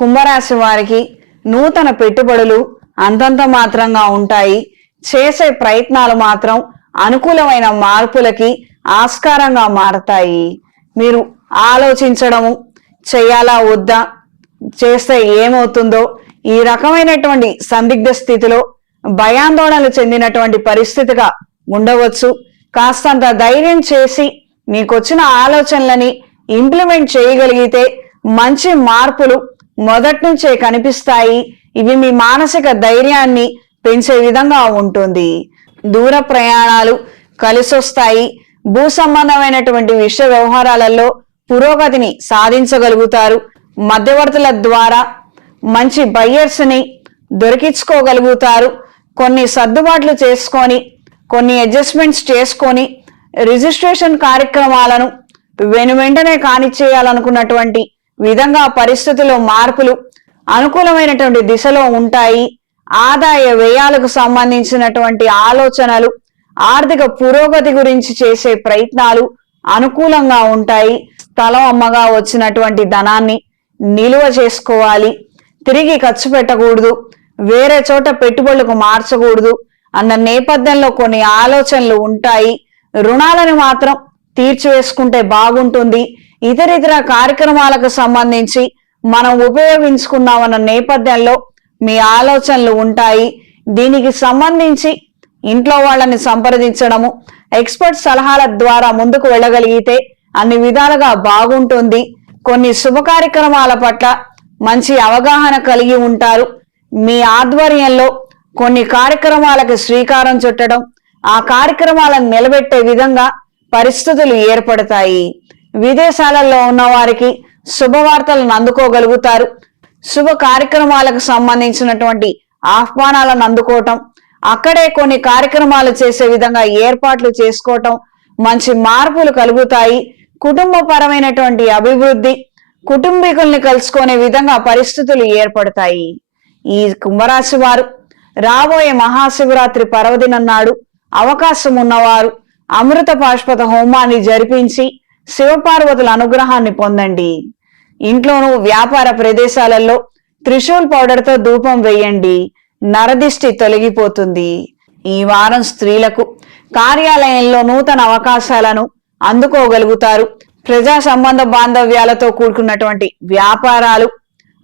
కుంభరాశి వారికి నూతన పెట్టుబడులు అంతంత మాత్రంగా ఉంటాయి. చేసే ప్రయత్నాలు మాత్రం అనుకూలమైన మార్పులకి ఆస్కారంగా మారతాయి. మీరు ఆలోచించడము చేయాలా వద్దా చేస్తే ఏమవుతుందో ఈ రకమైనటువంటి సందిగ్ధ స్థితిలో భయాందోళనలు చెందినటువంటి పరిస్థితిగా ఉండవచ్చు. కాస్తంత ధైర్యం చేసి మీకు వచ్చిన ఆలోచనలని ఇంప్లిమెంట్ చేయగలిగితే మంచి మార్పులు మొదటి నుంచే కనిపిస్తాయి. ఇవి మీ మానసిక ధైర్యాన్ని పెంచే విధంగా ఉంటుంది. దూర ప్రయాణాలు కలిసొస్తాయి. భూ సంబంధమైనటువంటి విషయ వ్యవహారాలలో పురోగతిని సాధించగలుగుతారు. మధ్యవర్తుల ద్వారా మంచి బయ్యర్స్ని దొరికించుకోగలుగుతారు. కొన్ని సర్దుబాట్లు చేసుకొని కొన్ని అడ్జస్ట్మెంట్స్ చేసుకొని రిజిస్ట్రేషన్ కార్యక్రమాలను వెను వెంటనే కానిచ్చేయాలనుకున్నటువంటి విధంగా పరిస్థితుల్లో మార్పులు అనుకూలమైనటువంటి దిశలో ఉంటాయి. ఆదాయ వ్యయాలకు సంబంధించినటువంటి ఆలోచనలు ఆర్థిక పురోగతి గురించి చేసే ప్రయత్నాలు అనుకూలంగా ఉంటాయి. స్థలం అమ్మగా వచ్చినటువంటి ధనాన్ని నిలువ చేసుకోవాలి. తిరిగి ఖర్చు పెట్టకూడదు. వేరే చోట పెట్టుబడులకు మార్చకూడదు అన్న నేపథ్యంలో కొన్ని ఆలోచనలు ఉంటాయి. రుణాలను మాత్రం తీర్చివేసుకుంటే బాగుంటుంది. ఇతర ఇతర కార్యక్రమాలకు సంబంధించి మనం ఉపయోగించుకున్నామన్న నేపథ్యంలో మీ ఆలోచనలు ఉంటాయి. దీనికి సంబంధించి ఇంట్లో వాళ్ళని సంప్రదించడము ఎక్స్పర్ట్ సలహాల ద్వారా ముందుకు వెళ్ళగలిగితే అన్ని విధాలుగా బాగుంటుంది. కొన్ని శుభ కార్యక్రమాల పట్ల మంచి అవగాహన కలిగి ఉంటారు. మీ ఆధ్వర్యంలో కొన్ని కార్యక్రమాలకు శ్రీకారం చుట్టడం ఆ కార్యక్రమాలను నిలబెట్టే విధంగా పరిస్థితులు ఏర్పడతాయి. విదేశాలలో ఉన్న వారికి శుభవార్తలను అందుకోగలుగుతారు. శుభ కార్యక్రమాలకు సంబంధించినటువంటి ఆహ్వానాలను అందుకోవటం అక్కడే కొన్ని కార్యక్రమాలు చేసే విధంగా ఏర్పాట్లు చేసుకోవటం మంచి మార్పులు కలుగుతాయి. కుటుంబపరమైనటువంటి అభివృద్ధి కుటుంబీకుల్ని కలుసుకునే విధంగా పరిస్థితులు ఏర్పడతాయి. ఈ కుంభరాశి వారు రాబోయే మహాశివరాత్రి పర్వదినం నాడు అవకాశం ఉన్నవారు అమృత పాష్పత హోమాన్ని జరిపించి శివపార్వతుల అనుగ్రహాన్ని పొందండి. ఇంట్లోనూ వ్యాపార ప్రదేశాలలో త్రిశూల్ పౌడర్తో ధూపం వేయండి. నరదిష్టి తొలగిపోతుంది. ఈ వారం స్త్రీలకు కార్యాలయంలో నూతన అవకాశాలను అందుకోగలుగుతారు. ప్రజా సంబంధ బాంధవ్యాలతో కూడుకున్నటువంటి వ్యాపారాలు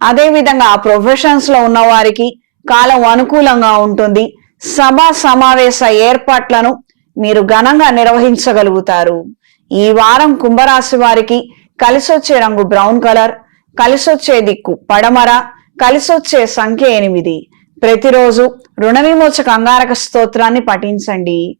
అదేవిధంగా ఆ ప్రొఫెషన్స్లో ఉన్న వారికి కాలం అనుకూలంగా ఉంటుంది. సభా సమావేశ ఏర్పాట్లను మీరు ఘనంగా నిర్వహించగలుగుతారు. ఈ వారం కుంభరాశి వారికి కలిసొచ్చే రంగు బ్రౌన్ కలర్ కలిసొచ్చే దిక్కు పడమర కలిసొచ్చే సంఖ్య ఎనిమిది. ప్రతిరోజు రుణ విమోచక అంగారక స్తోత్రాన్ని పఠించండి.